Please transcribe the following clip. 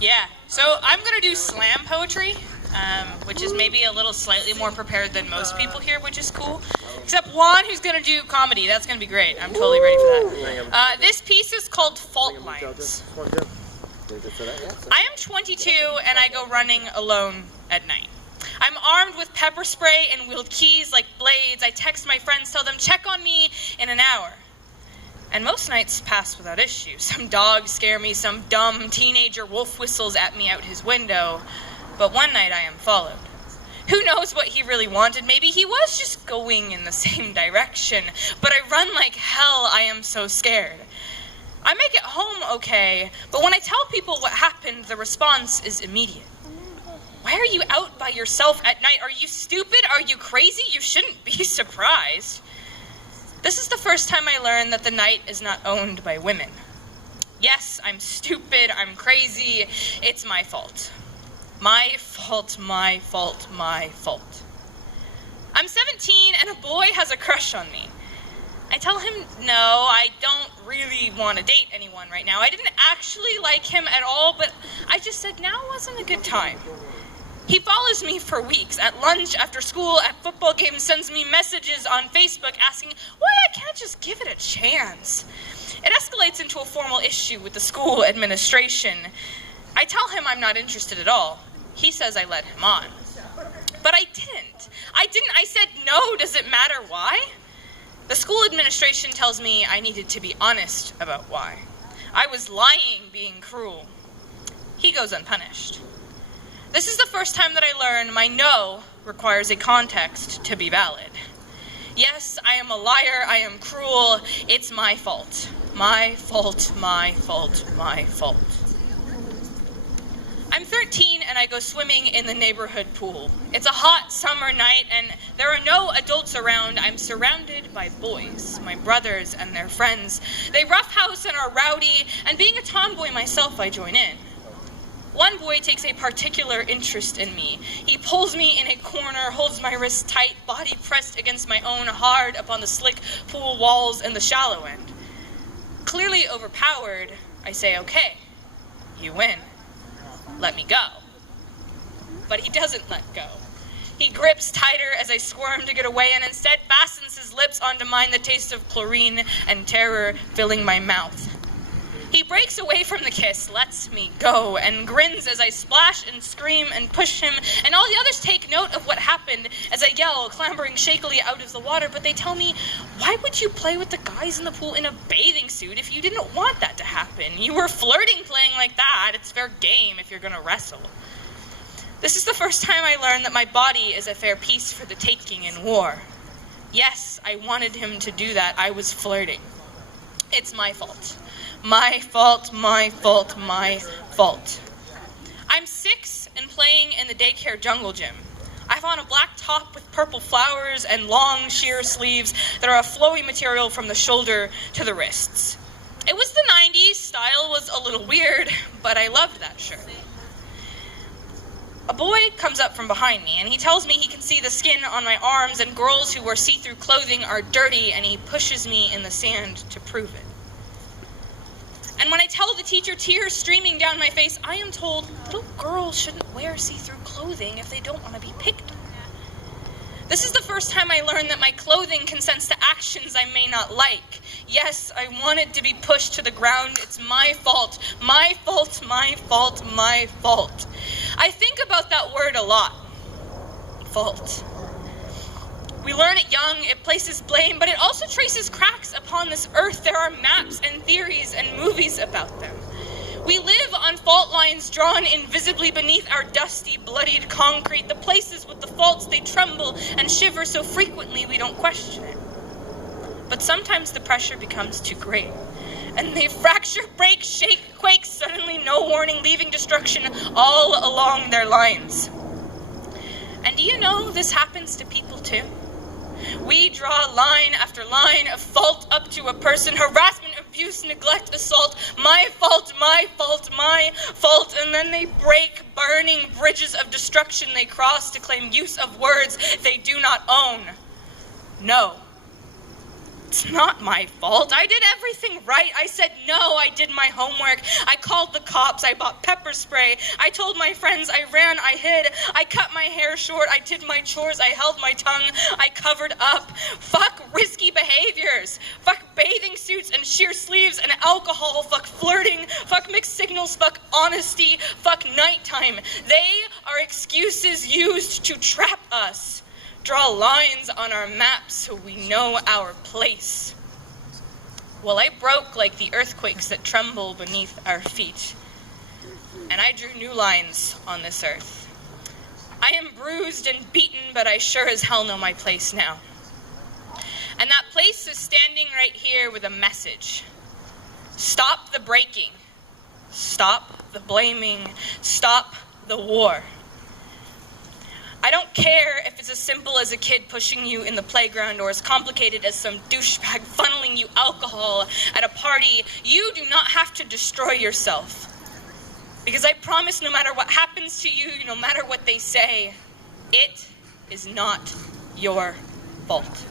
Yeah, so I'm gonna do slam poetry, which is maybe a little slightly more prepared than most people here, which is cool. Except Juan, who's gonna do comedy. That's gonna be great. I'm totally ready for that. This piece is called Fault Lines. I am 22 and I go running alone at night. I'm armed with pepper spray and wheeled keys like blades. I text my friends, tell them check on me in an hour. And most nights pass without issue. Some dogs scare me, some dumb teenager wolf whistles at me out his window. But one night I am followed. Who knows what he really wanted? Maybe he was just going in the same direction. But I run like hell, I am so scared. I make it home okay, but when I tell people what happened, the response is immediate. Why are you out by yourself at night? Are you stupid? Are you crazy? You shouldn't be surprised. This is the first time I learned that the night is not owned by women. Yes, I'm stupid, I'm crazy, it's my fault. My fault, my fault, my fault. I'm 17 and a boy has a crush on me. I tell him, no, I don't really want to date anyone right now. I didn't actually like him at all, but I just said now wasn't a good time. He follows me for weeks, at lunch, after school, at football games, sends me messages on Facebook asking why I can't just give it a chance. It escalates into a formal issue with the school administration. I tell him I'm not interested at all. He says I led him on. But I didn't. I said no, does it matter why? The school administration tells me I needed to be honest about why. I was lying, being cruel. He goes unpunished. This is the first time that I learned my no requires a context to be valid. Yes, I am a liar, I am cruel, it's my fault. My fault, my fault, my fault. I'm 13 and I go swimming in the neighborhood pool. It's a hot summer night and there are no adults around. I'm surrounded by boys, my brothers and their friends. They roughhouse and are rowdy, and being a tomboy myself, I join in. One boy takes a particular interest in me. He pulls me in a corner, holds my wrist tight, body pressed against my own, hard upon the slick pool walls and the shallow end. Clearly overpowered, I say, okay, you win. Let me go. But he doesn't let go. He grips tighter as I squirm to get away and instead fastens his lips onto mine, the taste of chlorine and terror filling my mouth. He breaks away from the kiss, lets me go, and grins as I splash and scream and push him, and all the others take note of what happened as I yell, clambering shakily out of the water, but they tell me, why would you play with the guys in the pool in a bathing suit if you didn't want that to happen? You were flirting playing like that. It's fair game if you're gonna wrestle. This is the first time I learned that my body is a fair piece for the taking in war. Yes, I wanted him to do that. I was flirting. It's my fault. My fault, my fault, my fault. I'm 6 and playing in the daycare jungle gym. I have on a black top with purple flowers and long sheer sleeves that are a flowy material from the shoulder to the wrists. It was the 90s, style was a little weird, but I loved that shirt. A boy comes up from behind me and he tells me he can see the skin on my arms and girls who wear see-through clothing are dirty, and he pushes me in the sand to prove it. And when I tell the teacher, tears streaming down my face, I am told little girls shouldn't wear see-through clothing if they don't want to be picked on. This is the first time I learned that my clothing consents to actions I may not like. Yes, I wanted to be pushed to the ground. It's my fault, my fault, my fault, my fault. I think about that word a lot. Fault. We learn it young, it places blame, but it also traces cracks upon this earth. There are maps and theories and movies about them. We live on fault lines drawn invisibly beneath our dusty, bloodied concrete. The places with the faults, they tremble and shiver so frequently we don't question it. But sometimes the pressure becomes too great, and they fracture, break, shake, quake, suddenly, no warning, leaving destruction all along their lines. And do you know this happens to people too? We draw line after line of fault up to a person, harassment, abuse, neglect, assault, my fault, my fault, my fault, and then they break burning bridges of destruction they cross to claim use of words they do not own. No. It's not my fault. I did everything right. I said no, I did my homework. I called the cops. I bought pepper spray. I told my friends. I ran. I hid. I cut my hair short. I did my chores. I held my tongue. I covered up. Fuck risky behaviors. Fuck bathing suits and sheer sleeves and alcohol. Fuck flirting. Fuck mixed signals. Fuck honesty. Fuck nighttime. They are excuses used to trap us. Draw lines on our maps so we know our place. Well, I broke like the earthquakes that tremble beneath our feet, and I drew new lines on this earth. I am bruised and beaten, but I sure as hell know my place now. And that place is standing right here with a message. Stop the breaking. Stop the blaming. Stop the war. I don't care if it's as simple as a kid pushing you in the playground or as complicated as some douchebag funneling you alcohol at a party. You do not have to destroy yourself. Because I promise no matter what happens to you, no matter what they say, it is not your fault.